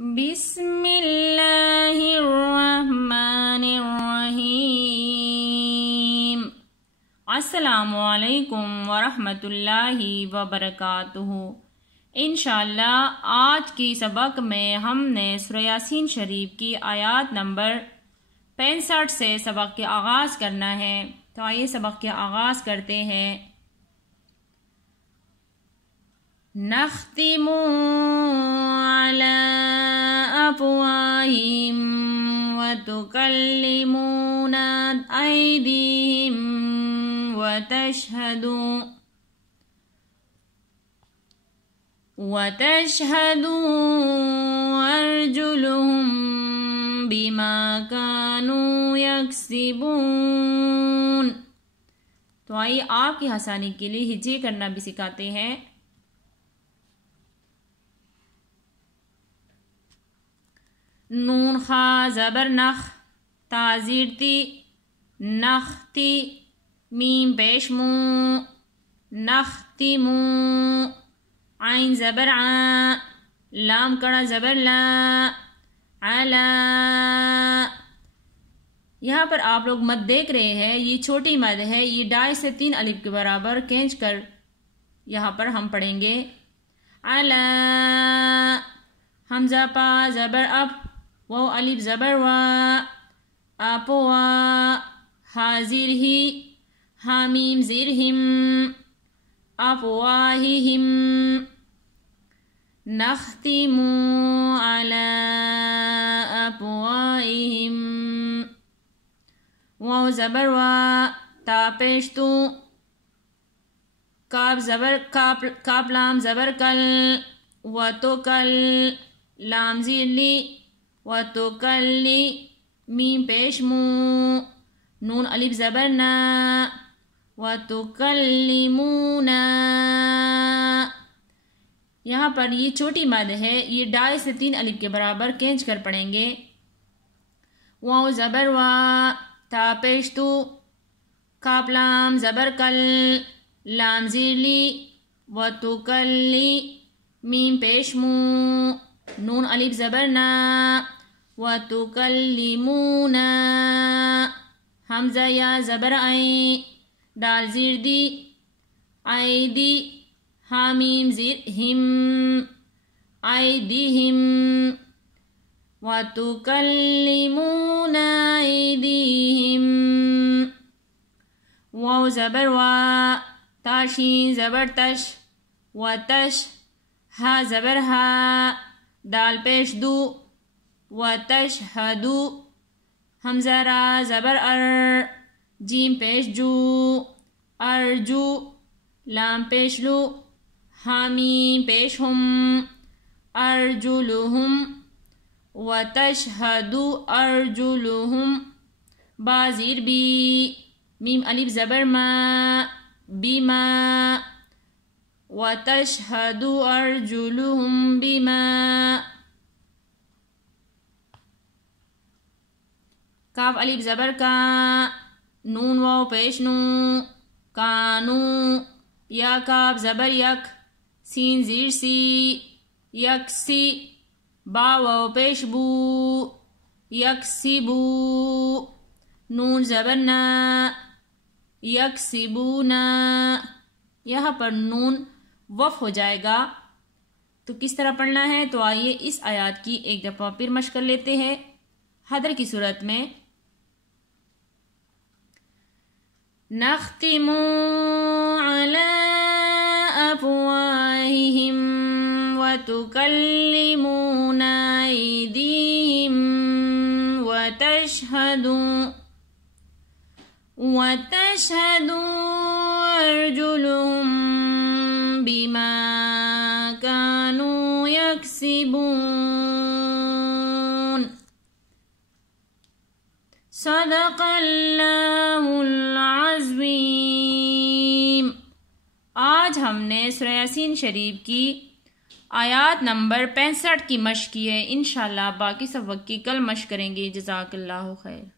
بسم اللہ الرحمن الرحیم۔ السلام علیکم ورحمۃ اللہ وبرکاتہ۔ انشاءاللہ آج کی سبق میں ہم نے سورہ یاسین شریف کی آیات نمبر 65 سے سبق کے آغاز کرنا ہے، تو آئیے سبق کے آغاز کرتے ہیں۔ نختم علی افواہہم وتکلمنا ایدیہم وتشہد ارجلہم بما کانوا یکسبون۔ تو آئیے آپ کی آسانی کے لیے ہجے کرنا بھی سکھاتے ہیں۔ نون خا زبر نخ، تا زیر تی، نختی، میم پیش مو، نختمو، عین زبر ع، لام کڑا زبر لا، علا۔ یہاں پر آپ لوگ مد دیکھ رہے ہیں، یہ چھوٹی مد ہے، یہ 2.5 سے 3 الف کے برابر کھینچ کر یہاں پر ہم پڑھیں گے۔ علا، حمزہ پا زبر اپ، واو الف زبر وا، اپوا، ہا زیر ہی، حامیم زیر ہم، افواہہم، نختم علی افواہہم، واو زبر وا، تا پیش تو، کاف زبر کاف لام زبر کل، و تو کل، لام زیر لی، وتکلی، میم پیش مو، نون الف زبر نا، وتکلمونا۔ یہاں پر یہ چھوٹی مد ہے، یہ 2.5 سے 3 الف کے برابر کھینچ کر پڑھیں گے۔ واو زبر وا، تا پیش تو، کاف لام زبر کل، لام زیر لی، وتکلی، میم پیش مو، نون الف زبر نا، وتکلمونا، حمزہ یا زبر عین، دال زیر دی، ایدی، حامیم زیر ہم، ایدیہم، وتکلمونا ایدیہم، واو زبر وا، تاشین زبر تش، وتش، ہا زبر ہا، دال پیش دو، وتشہدو، حمزہ را زبر ار، جیم پیش جو، ارجو، لام پیش لو، حامیم پیش ہم، ارجلہم، وتشہدو ارجلہم، با زیر بی، میم الف زبر ما، بما، وتشہدو ارجلہم بما۔ کاف الف زبر کا، نون واو پیش نو، کانو، یا کاف زبر یک، سین زیر سی، یکسی، با واو پیش بو، یکسبو، نون زبر نا، یکسبونا۔ یہاں پر نون وف ہو جائے گا، تو کس طرح پڑھنا ہے؟ تو آئیے اس آیات کی ایک دفعہ پھر مشق کر لیتے ہیں حدر کی صورت میں۔ نختم علی افواہہم وتکلمنا ایدیہم وتشہد ارجلہم بما کانوا یکسبون۔ صدق اللہ العظیم۔ آج ہم نے سورہ یاسین شریف کی آیات نمبر 65 کی مشق کی ہے۔ انشاءاللہ باقی سبق کی کل مشق کریں گے۔ جزاک اللہ خیر۔